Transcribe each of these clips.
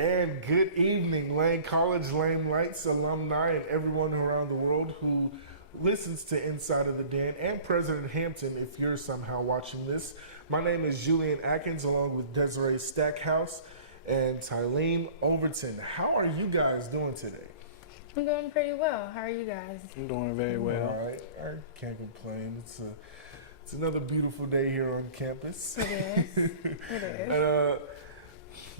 And good evening, Lane College, Lane Lights, alumni, and everyone around the world who listens to Inside of the Den, and President Hampton, if you're somehow watching this. My name is Julian Atkins, along with Desiraye Stackhouse and Tileem Overton. How are you guys doing today? I'm doing pretty well. How are you guys? I'm doing very well. All right, I can't complain. It's another beautiful day here on campus. It is. It is.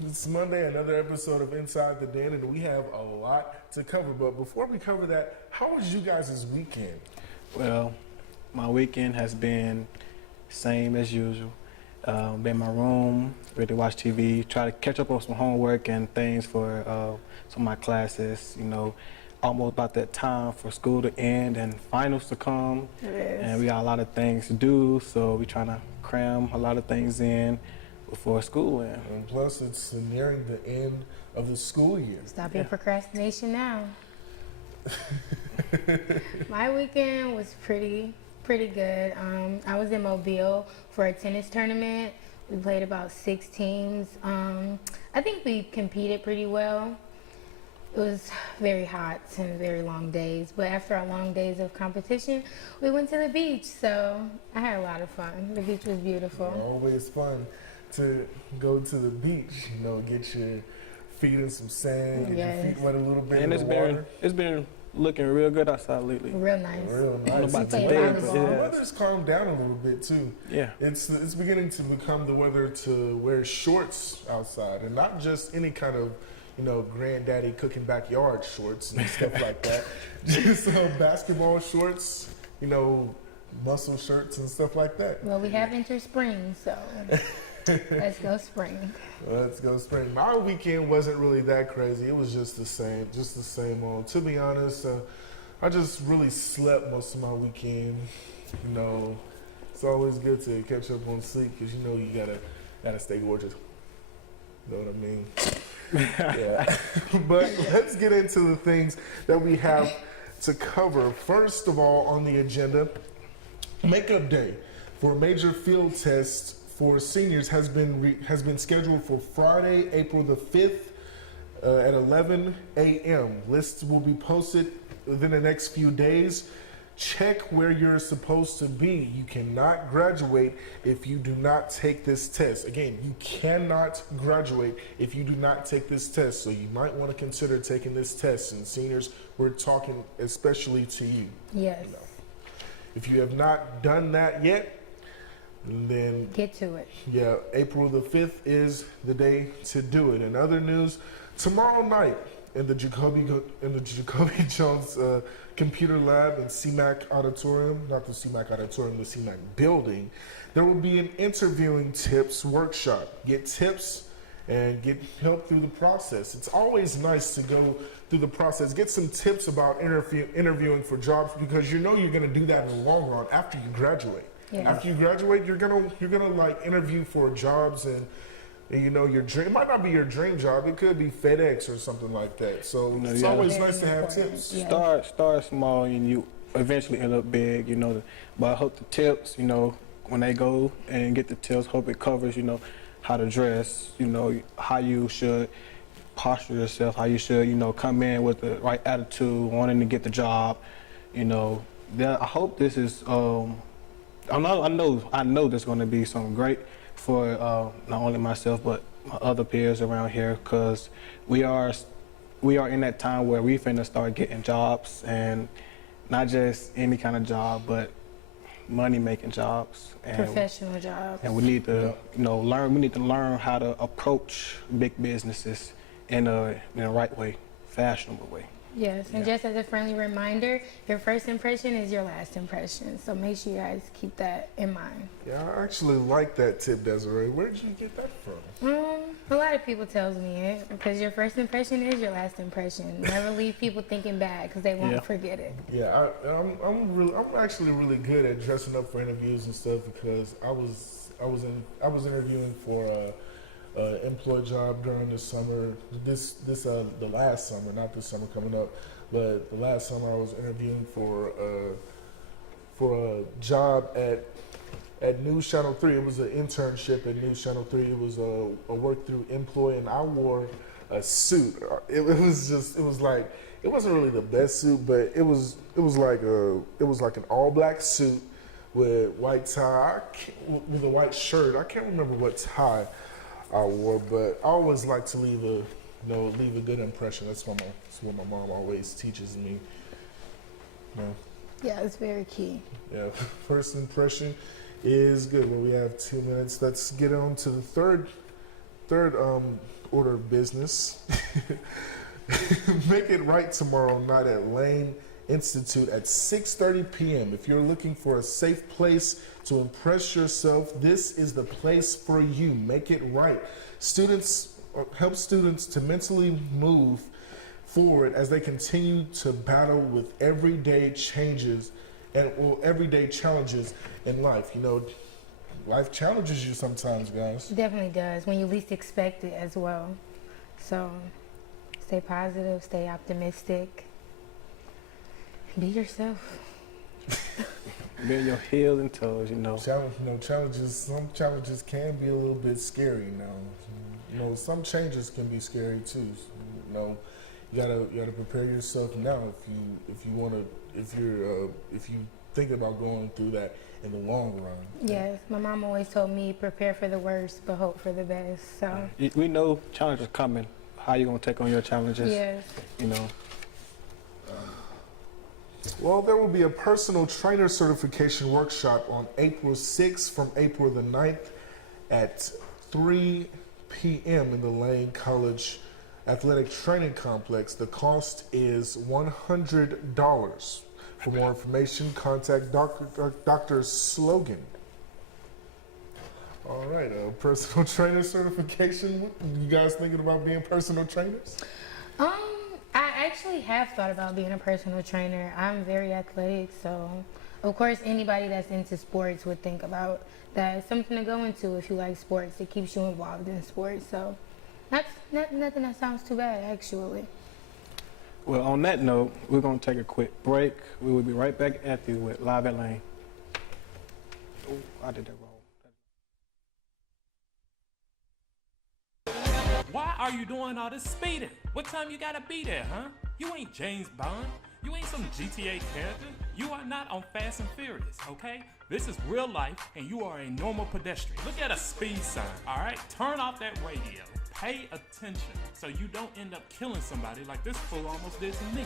It's Monday, another episode of Inside the Den, and we have a lot to cover. But before we cover that, how was you guys' weekend? Well, my weekend has been same as usual. Been in my room, ready to watch TV, try to catch up on some homework and things for some of my classes. You know, almost about that time for school to end and finals to come. It is. And we got a lot of things to do, so we're trying to cram a lot of things in before school ends. And plus, it's nearing the end of the school year. Stop your procrastination now. My weekend was pretty good. I was in Mobile for a tennis tournament. We played about 6 teams. I think we competed pretty well. It was very hot and very long days, but after our long days of competition, we went to the beach, so I had a lot of fun. The beach was beautiful. Always fun to go to the beach, you know, get your feet in some sand, get your feet wet a little bit And in the water. it's been looking real good outside lately. Real nice. Real I don't know nice. about played today, volleyball. but The yeah. weather's calmed down a little bit too. Yeah. It's beginning to become the weather to wear shorts outside, and not just any kind of, you know, granddaddy cooking backyard shorts and stuff like that. Just basketball shorts, you know, muscle shirts and stuff like that. Well, we have entered spring, so let's go spring. Let's go spring. My weekend wasn't really that crazy. It was just the same old. To be honest, I just really slept most of my weekend. You know, it's always good to catch up on sleep because you know you gotta stay gorgeous. You know what I mean? Yeah. But let's get into the things that we have to cover. First of all, on the agenda, makeup day for a major field test for seniors has been scheduled for Friday, April the 5th at 11 a.m. Lists will be posted within the next few days. Check where you're supposed to be. You cannot graduate if you do not take this test. Again, you cannot graduate if you do not take this test. So you might want to consider taking this test. And seniors, we're talking especially to you. Yes. You know, if you have not done that yet, then Get to it. yeah, April the 5th is the day to do it. In other news, tomorrow night in the Jacoby Jones Computer Lab and CMAC Auditorium, not the CMAC Auditorium, the CMAC building, there will be an interviewing tips workshop. Get tips and get help through the process. It's always nice to go through the process, get some tips about interviewing for jobs, because you know you're going to do that in the long run after you graduate. Yeah. After you graduate, you're gonna like interview for jobs, and you know your dream. It might not be your dream job. It could be FedEx or something like that. So it's always nice to have tips. Yeah. Start small and you eventually end up big, you know. But I hope the tips, you know, when they go and get the tips, hope it covers, you know, how to dress, you know, how you should posture yourself, how you should, you know, come in with the right attitude, wanting to get the job, you know. I hope this is I know there's going to be something great for not only myself but my other peers around here, because we are in that time where we finna start getting jobs, and not just any kind of job, but money-making jobs and Professional jobs. And we need to, you know, learn. We need to learn how to approach big businesses in a right way, fashionable way. Yes, and just as a friendly reminder, your first impression is your last impression. So make sure you guys keep that in mind. Yeah, I actually like that tip, Desiree. Where did you get that from? A lot of people tells me it because your first impression is your last impression. Never leave people thinking bad because they won't forget it. Yeah, I'm actually really good at dressing up for interviews and stuff because I was interviewing for a employee job during the summer. The last summer, not this summer coming up, but the last summer I was interviewing for a job at News Channel 3. It was an internship at News Channel 3. It was a work through employee, and I wore a suit. It wasn't really the best suit, but it was like an all black suit with white tie, with a white shirt. I can't remember what tie I wore, but I always like to leave a good impression. That's what my mom always teaches me. You know? Yeah, it's very key. Yeah, first impression is good. Well, we have 2 minutes. Let's get on to the third order of business. Make it right tomorrow night at Lane Institute at 6:30 p.m. If you're looking for a safe place to impress yourself, this is the place for you. Make it right. Help students to mentally move forward as they continue to battle with everyday changes everyday challenges in life. You know, life challenges you sometimes, guys. It definitely does when you least expect it as well. So stay positive, stay optimistic, be yourself. Be your heels and toes, you know. Challenges. Some challenges can be a little bit scary. Some changes can be scary too. You gotta prepare yourself now if you think about going through that in the long run. Yes, my mom always told me prepare for the worst but hope for the best. So we know challenges coming. How you gonna take on your challenges? yes. You know. Well, there will be a personal trainer certification workshop on April 6th from April the 9th at 3 p.m. in the Lane College Athletic Training Complex. The cost is $100. For more information, contact Dr. Slogan. All right, personal trainer certification. What, you guys thinking about being personal trainers? I actually have thought about being a personal trainer. I'm very athletic, so of course anybody that's into sports would think about that. It's something to go into if you like sports. It keeps you involved in sports, so that's nothing that sounds too bad, actually. Well, on that note, we're going to take a quick break. We will be right back at you with Live at Lane. Oh, I did that wrong. Why are you doing all this speeding? What time you gotta be there, huh? You ain't James Bond. You ain't some GTA character. You are not on Fast and Furious, okay? This is real life, and you are a normal pedestrian. Look at a speed sign, all right? Turn off that radio. Pay attention so you don't end up killing somebody like this fool almost did to me.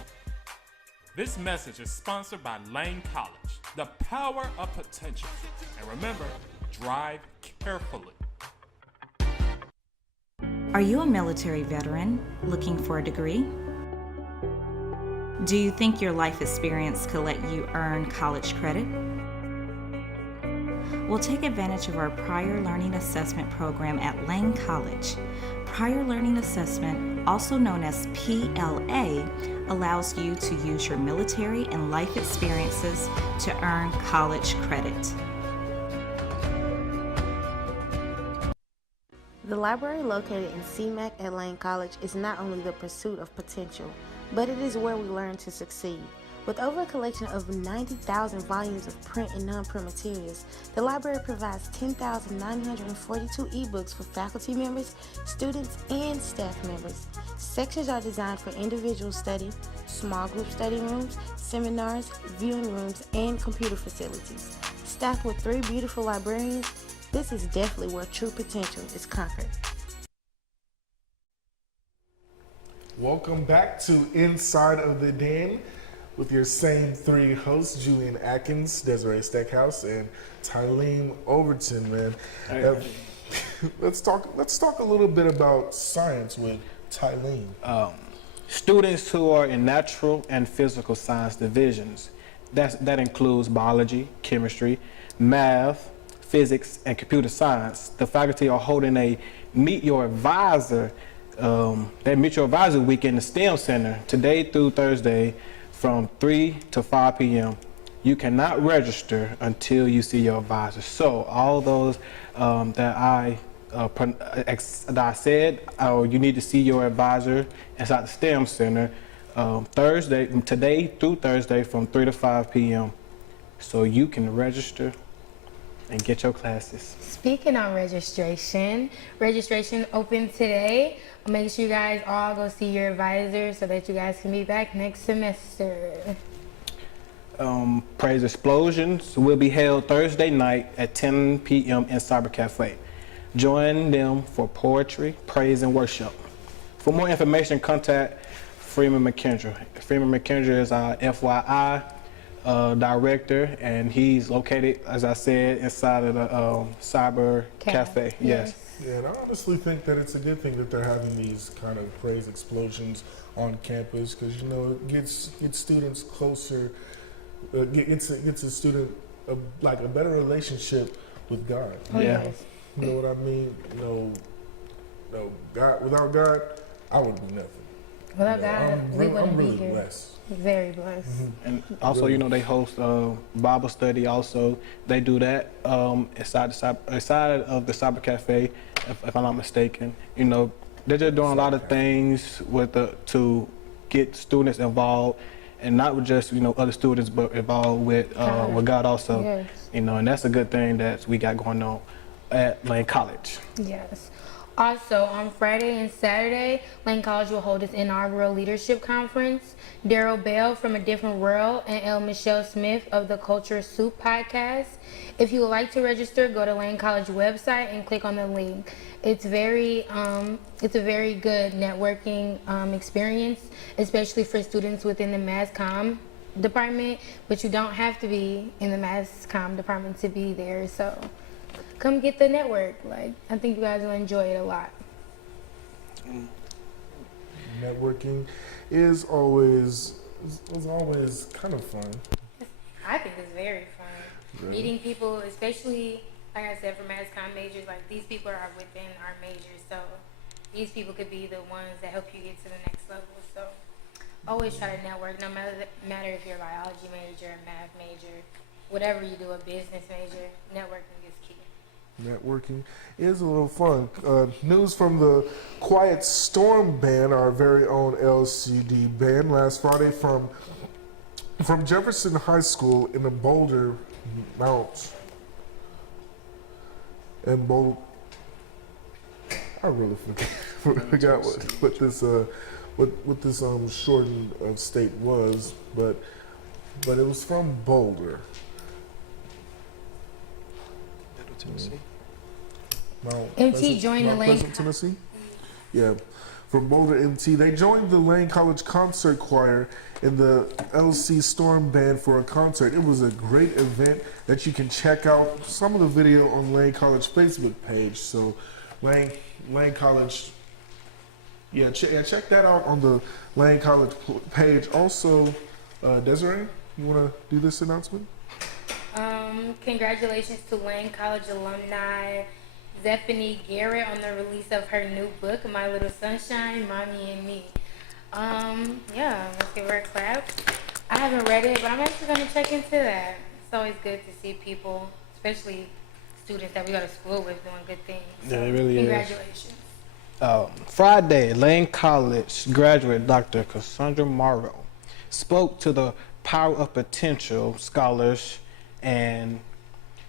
This message is sponsored by Lane College, the power of potential. And remember, drive carefully. Are you a military veteran looking for a degree? Do you think your life experience could let you earn college credit? Well, take advantage of our Prior Learning Assessment program at Lane College. Prior Learning Assessment, also known as PLA, allows you to use your military and life experiences to earn college credit. The library located in CMAC at Lane College is not only the pursuit of potential, but it is where we learn to succeed. With over a collection of 90,000 volumes of print and non-print materials, the library provides 10,942 ebooks for faculty members, students, and staff members. Sections are designed for individual study, small group study rooms, seminars, viewing rooms, and computer facilities. Staffed with 3 beautiful librarians, this is definitely where true potential is conquered. Welcome back to Inside of the Den with your same 3 hosts, Julian Atkins, Desiraye Stackhouse, and Tileem Overton, man. Let's talk a little bit about science with Tileem. Students who are in natural and physical science divisions. That includes biology, chemistry, math, physics, and computer science. The faculty are holding a Meet Your Advisor, Meet Your Advisor week in the STEM Center today through Thursday from 3 to 5 p.m. You cannot register until you see your advisor. So all those that I said, you need to see your advisor inside the STEM Center today through Thursday from 3 to 5 p.m. so you can register and get your classes. Speaking on registration open today. Make sure you guys all go see your advisor so that you guys can be back next semester. Praise Explosions will be held Thursday night at 10 p.m. in Cyber Cafe. Join them for poetry, praise, and worship. For more information, contact Freeman McKendry. Freeman McKendry is our FYI director, and he's located, as I said, inside of the Cyber Cafe. Yes. Yeah, and I honestly think that it's a good thing that they're having these kind of praise explosions on campus because, you know, it gets students closer, gets a student like a better relationship with God. Oh, Yeah. yes. You know what I mean? No, God, without God, I wouldn't be nothing. Without You know, God, we wouldn't I'm be really here. blessed. Very blessed. And also, you know, they host Bible study. Also, they do that inside of the Cyber Cafe, if I'm not mistaken. You know, they're just doing a lot of things to get students involved, and not with just, you know, other students, but involved with God also. Yes. You know, and that's a good thing that we got going on at Lane College. Yes. Also, on Friday and Saturday, Lane College will hold its inaugural leadership conference. Daryl Bell from A Different World and L. Michelle Smith of the Culture Soup podcast. If you would like to register, go to Lane College website and click on the link. It's a very good networking experience, especially for students within the Mass Comm department. But you don't have to be in the Mass Comm department to be there. So come get the network. Like, I think you guys will enjoy it a lot. Networking is always kind of fun. I think it's very fun. Right. Meeting people, especially, like I said, for Mass Comm majors, like these people are within our majors, so these people could be the ones that help you get to the next level. So always try to network, no matter if you're a biology major, a math major, whatever you do, a business major, networking is key. Networking is a little fun. News from the Quiet Storm Band, our very own LCD band, last Friday from Jefferson High School in the Boulder Mounts. And I really forgot what this shortened state was, but it was from Boulder. Tennessee. MT joined the Lane Pleasant, Tennessee. Yeah, from Boulder, MT. They joined the Lane College Concert Choir in the LC Storm Band for a concert. It was a great event that you can check out some of the video on Lane College Facebook page. So, Lane College. Yeah, check that out on the Lane College page. Also, Desiraye, you want to do this announcement? Congratulations to Lane College alumni Zephanie Garrett on the release of her new book, My Little Sunshine, Mommy and Me. Yeah, let's give her a clap. I haven't read it, but I'm actually going to check into that. It's always good to see people, especially students that we go to school with, doing good things. Yeah, it really is. Congratulations. Friday, Lane College graduate Dr. Cassandra Morrow spoke to the Power of Potential scholars and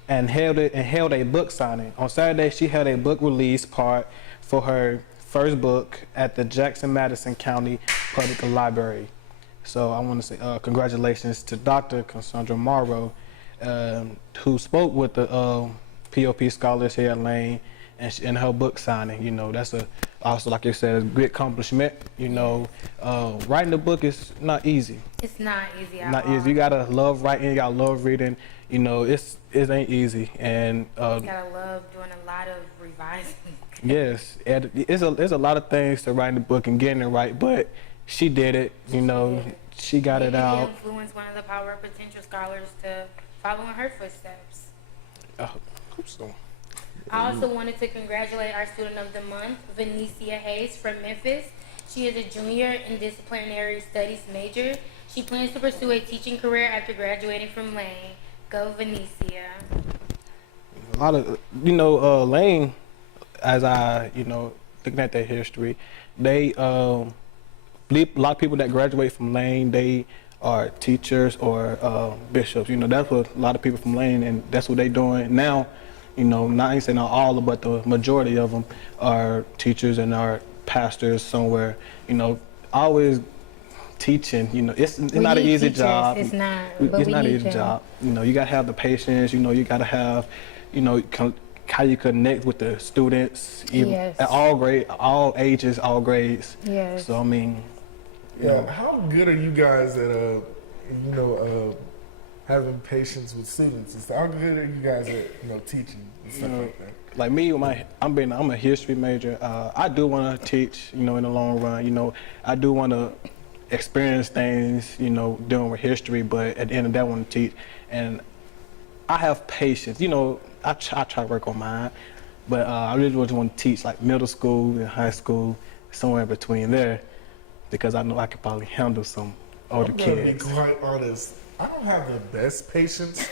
held a book signing. On Saturday, she held a book release part for her first book at the Jackson Madison County Public Library. So I want to say congratulations to Dr. Cassandra Morrow, who spoke with the POP scholars here at Lane and her book signing. You know, that's also, like you said, a great accomplishment. You know, writing a book is not easy. It's not easy at Not all. easy. You gotta love writing. You gotta love reading. You know, it ain't easy. And You gotta love doing a lot of revising. yes, there's a lot of things to writing a book and getting it right, but she did it. You know, she got it Maybe out. influenced one of the Power of Potential scholars to follow in her footsteps. Hope so. I also wanted to congratulate our student of the month, Venicia Hayes from Memphis. She is a junior in disciplinary studies major. She plans to pursue a teaching career after graduating from Lane. Go Venicia. A lot of, Lane, as I, looking at their history, they, a lot of people that graduate from Lane, they are teachers or bishops. That's what a lot of people from Lane, and that's what they doing now. Not ain't saying not all, but the majority of them are teachers and are pastors somewhere. Always teaching. It's not an easy job. It's not. It's not an easy job. You gotta have the patience. You gotta have, how you connect with the students, even at all ages, all grades. Yes. So I mean, how good are you guys at having patience with students and stuff? How good are you guys at teaching and stuff like that? Like me, I'm a history major. I do want to teach, in the long run. I do want to experience things, dealing with history, but at the end of that, I want to teach. And I have patience. I try to work on mine, but I really just want to teach like middle school and high school, somewhere in between there, because I know I could probably handle some older kids. To be quite honest, I don't have the best patience.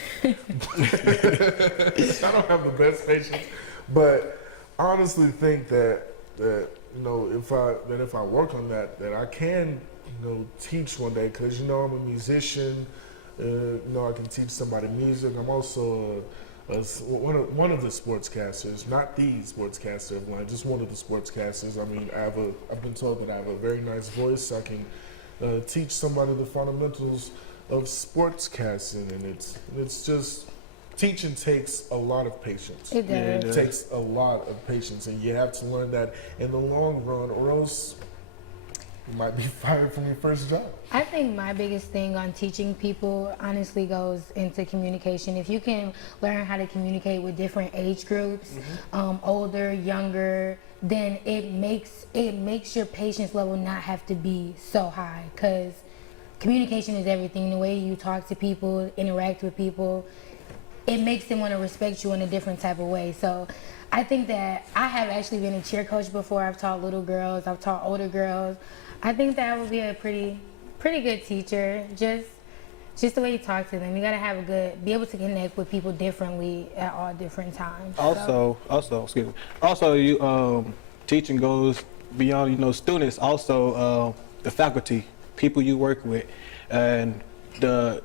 But I honestly think that if I work on that I can teach one day, because I'm a musician. I can teach somebody music. I'm also one of the sportscasters, not the sportscaster of Line, just one of the sportscasters. I mean, I've been told that I have a very nice voice. I can teach somebody the fundamentals of sportscasting, and it's just teaching takes a lot of patience. It does. Yeah, It takes a lot of patience, and you have to learn that in the long run, or else you might be fired from your first job. I think my biggest thing on teaching people honestly goes into communication. If you can learn how to communicate with different age groups, older, younger, then it makes your patience level not have to be so high, because communication is everything. The way you talk to people, interact with people, it makes them want to respect you in a different type of way. So I think that I have actually been a cheer coach before. I've taught little girls, I've taught older girls. I think that I would be a pretty good teacher. Just the way you talk to them. You gotta be able to connect with people differently at all different times. Also, you teaching goes beyond students. Also, the faculty, people you work with, and the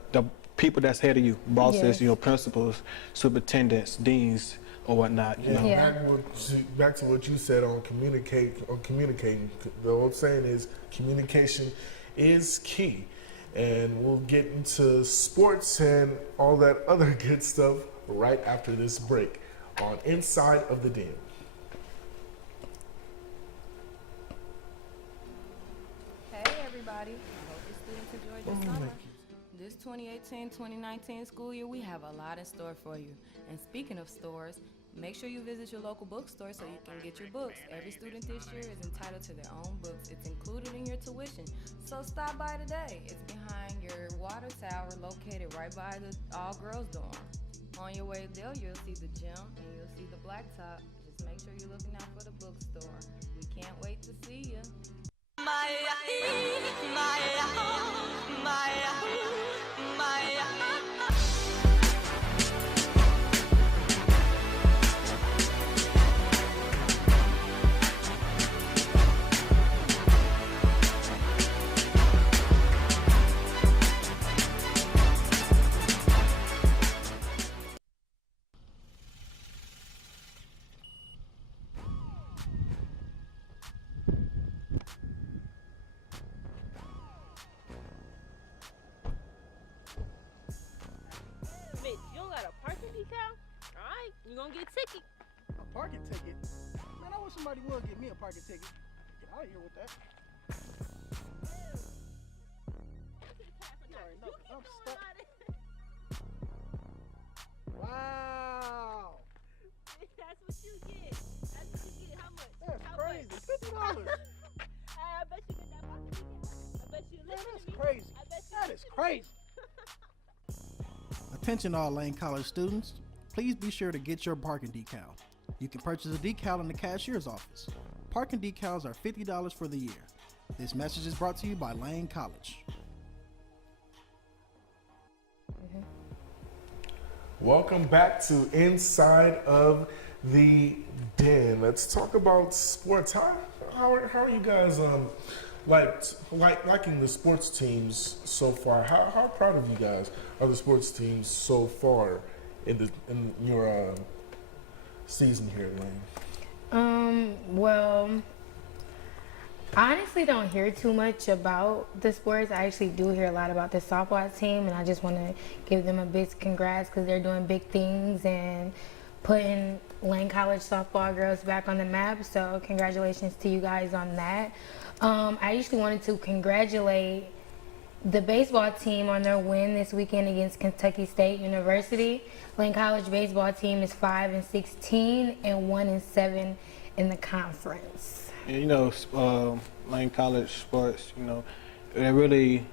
people that's head of you, bosses, principals, superintendents, deans, or whatnot. Back to what you said on communicating. The old saying is communication is key. And we'll get into sports and all that other good stuff right after this break on Inside of the Den. Hey everybody, I hope the students enjoyed your summer. This 2018-2019 school year, we have a lot in store for you. And speaking of stores, make sure you visit your local bookstore so you can get your books. Every student this year is entitled to their own books. It's included in your tuition. So stop by today. It's behind your water tower located right by the all-girls dorm. On your way there, you'll see the gym and you'll see the blacktop. Just make sure you're looking out for the bookstore. We can't wait to see you. You gonna get a ticket. A parking ticket? Man, I wish somebody would give me a parking ticket. Get out of here with that. I'm stuck. Wow. That's what you get. That's what you get. How much? That's How crazy. much? $50. I bet you get that parking ticket. crazy. That is crazy. Attention all Lane College students. Please be sure to get your parking decal. You can purchase a decal in the cashier's office. Parking decals are $50 for the year. This message is brought to you by Lane College. Welcome back to Inside of the Den. Let's talk about sports. How are you guys liking the sports teams so far? How proud of you guys are the sports teams so far in your season here, Lane? Well, I honestly don't hear too much about the sports. I actually do hear a lot about the softball team, and I just want to give them a big congrats because they're doing big things and putting Lane College softball girls back on the map. So congratulations to you guys on that. I actually wanted to congratulate the baseball team on their win this weekend against Kentucky State University. Lane College baseball team is 5-16 and 1-7 in the conference. And, you know, Lane College sports, you know, they're really,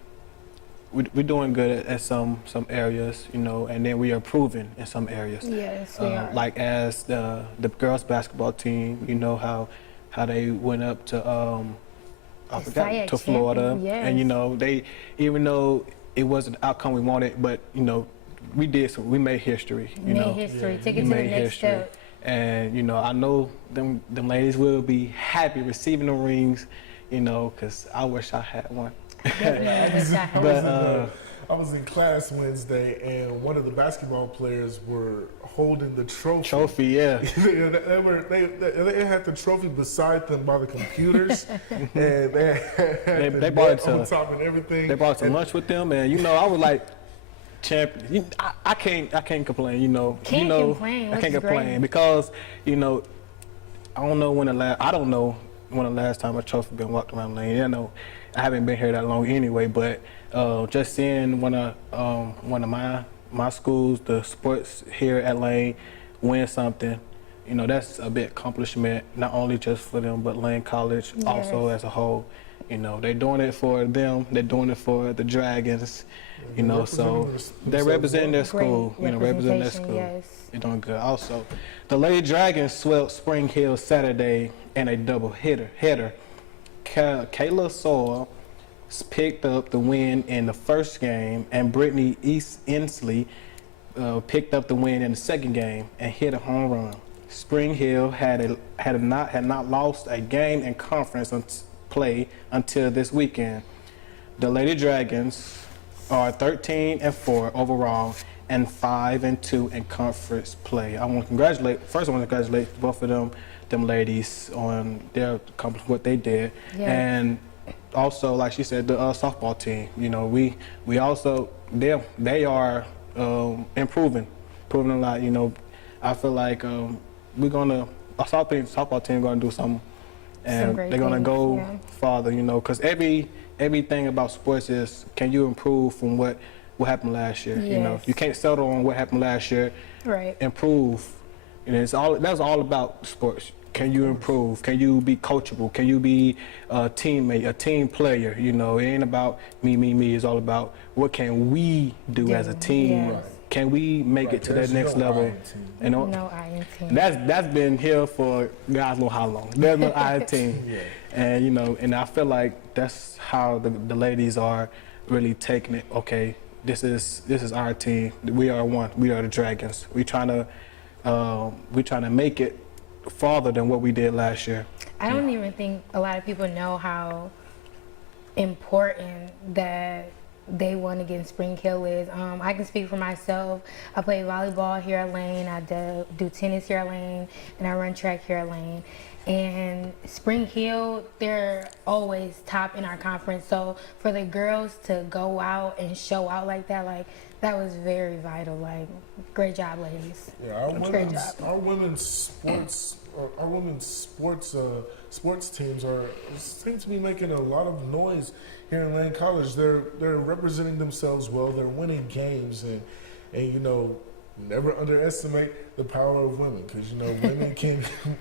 we're doing good at some areas, you know, and then we are improving in some areas. Yes, we are. Like as the girls basketball team, you know how they went up to to Florida, yes. And you know even though it wasn't the outcome we wanted, but you know we made history. Took it to the next step. And you know I know them ladies will be happy receiving the rings, you know, because I wish I had one. I was in class Wednesday, and one of the basketball players were holding the trophy. Yeah. they had the trophy beside them by the computers, and they brought it to on top and everything. They brought some lunch with them, and you know I was like, champion. I can't complain. You know, I can't complain because you know I don't know when the last time a trophy been walked around Lane. You know, I haven't been here that long anyway, but just seeing one of my schools, the sports here at Lane, win something, you know, that's a big accomplishment, not only just for them, but Lane College also as a whole. You know, they're doing it for them, they're doing it for the Dragons, you know, so they're representing their school, you know, representing their school. Yes. They're doing good. Also, the Lady Dragons swept Spring Hill Saturday in a double header. Kayla Sawyer picked up the win in the first game, and Brittany Inslee picked up the win in the second game and hit a home run. Spring Hill had not lost a game in conference play until this weekend. The Lady Dragons are 13-4 overall and 5-2 in conference play. I want to congratulate both of them ladies on their accomplishment, what they did, and also, like she said, the softball team. You know, we also they are improving a lot. You know, I feel like our softball team gonna do something, and they're gonna go farther. You know, because everything about sports is, can you improve from what happened last year? Yes. You know, you can't settle on what happened last year. Right. Improve. You know, that's all about sports. Can you improve? Can you be coachable? Can you be a teammate, a team player? You know, it ain't about me. It's all about what can we do as a team. Yes. Can we make it to that next level? You know, no I team. That's been here for God knows how long. There's no I team. Yeah. And you know, and I feel like that's how the ladies are really taking it. Okay, this is our team. We are one. We are the Dragons. We trying to make it farther than what we did last year. I don't even think a lot of people know how important that they won against Spring Hill is. I can speak for myself. I play volleyball here at Lane, I do tennis here at Lane, and I run track here at Lane. And Spring Hill, they're always top in our conference. So for the girls to go out and show out like that was very vital. Like, great job, ladies. Yeah, our women's sports teams seem to be making a lot of noise here in Lane College. They're representing themselves well. They're winning games, and you know, never underestimate the power of women, because you know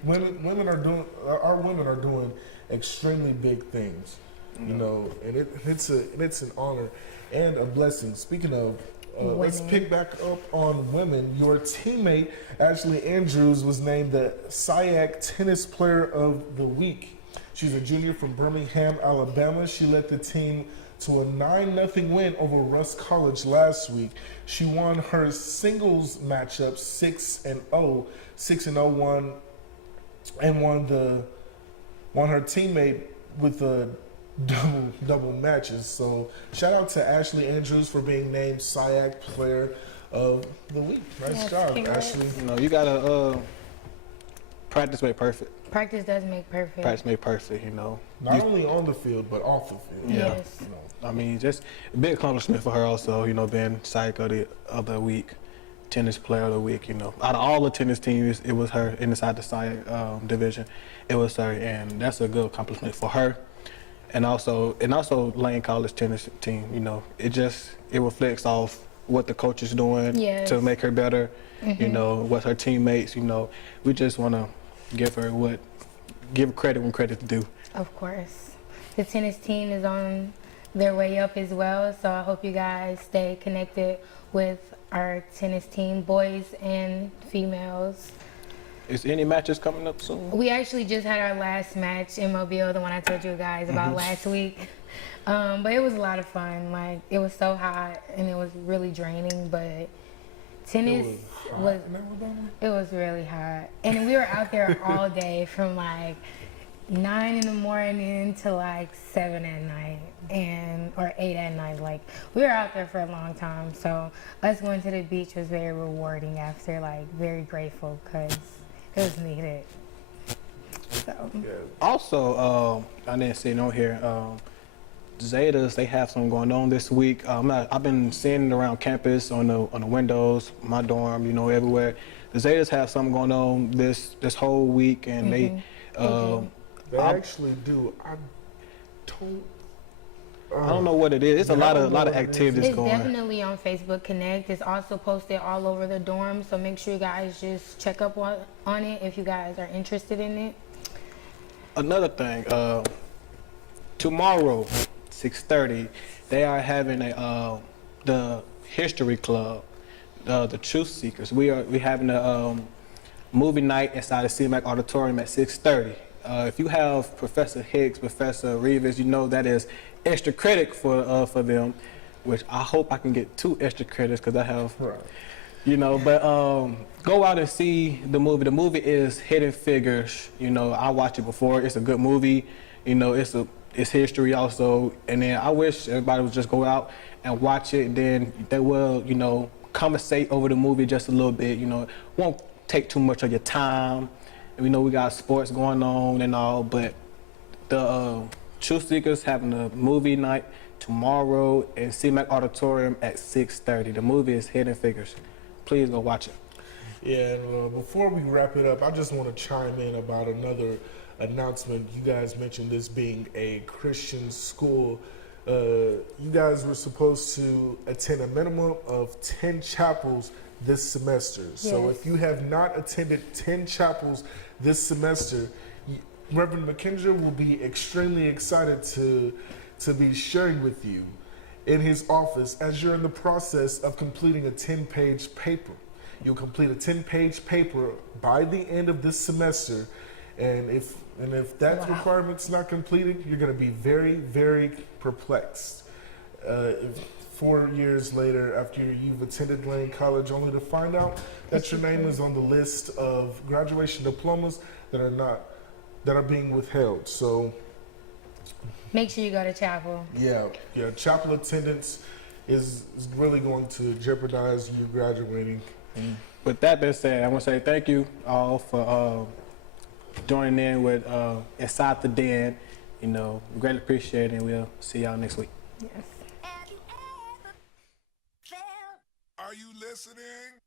women are doing extremely big things. You know, and it's an honor and a blessing. Speaking of, let's pick back up on women. Your teammate Ashley Andrews was named the SIAC Tennis Player of the Week. She's a junior from Birmingham, Alabama. She led the team to a 9-0 win over Russ College last week. She won her singles matchup 6-0, 6-0 and won her teammate with a double matches. So shout out to Ashley Andrews for being named SIAC Player of the Week. Nice job, congrats. Ashley. You know, you gotta practice make perfect. Practice does make perfect. Practice make perfect. You know, Not only on the field but off the field. Yeah. Yes. You know, I mean, just a big accomplishment for her also, you know, being SIAC of the week, tennis player of the week, you know. Out of all the tennis teams, it was her inside the SIAC division. It was her, and that's a good accomplishment for her. And also Lane College tennis team, you know, it reflects off what the coach is doing to make her better, you know, what her teammates, you know. We just want to give credit when credit's due. Of course. The tennis team is on their way up as well, so I hope you guys stay connected with our tennis team, boys and females. Is any matches coming up soon? We actually just had our last match in Mobile, the one I told you guys about last week. But it was a lot of fun. Like, it was so hot and it was really draining, but tennis it was really hot. And we were out there all day from like 9 in the morning to like 7 at night or 8 at night. Like, we were out there for a long time. So us going to the beach was very rewarding after, like, very grateful because it was needed. So. Also, I didn't see it on here. Zetas, they have something going on this week. I've been seeing it around campus, on the windows, my dorm, you know, everywhere. The Zetas have something going on this whole week, and they actually do. I don't know what it is. It's a lot of activities going on. It's definitely on Facebook Connect. It's also posted all over the dorm, so make sure you guys just check up on it if you guys are interested in it. Another thing, tomorrow, 6:30, they are having the History Club, the Truth Seekers. We having a movie night inside the CMAC Auditorium at 6:30. If you have Professor Hicks, Professor Rivas, you know that is extra credit for them, which I hope I can get 2 extra credits because I have, you know. But go out and see the movie. The movie is Hidden Figures. You know, I watched it before. It's a good movie. You know, it's history also. And then I wish everybody would just go out and watch it. Then they will, you know, conversate over the movie just a little bit. You know, it won't take too much of your time. We know we got sports going on and all, but the Truth Seekers having a movie night tomorrow in CMAC Auditorium at 6:30. The movie is Hidden Figures. Please go watch it. Yeah, and before we wrap it up, I just want to chime in about another announcement. You guys mentioned this being a Christian school. You guys were supposed to attend a minimum of 10 chapels this semester. Yes. So if you have not attended 10 chapels this semester, Reverend McKendra will be extremely excited to be sharing with you in his office as you're in the process of completing a 10-page paper. You'll complete a 10-page paper by the end of this semester, and if that requirement's not completed, you're going to be very, very perplexed. 4 years later, after you've attended Lane College, only to find out that your name is on the list of graduation diplomas that are being withheld. So make sure you go to chapel. Yeah, chapel attendance is really going to jeopardize you graduating. With that being said, I want to say thank you all for joining in with Inside the Den. You know, we greatly appreciate it, and we'll see y'all next week. Yes. Are you listening?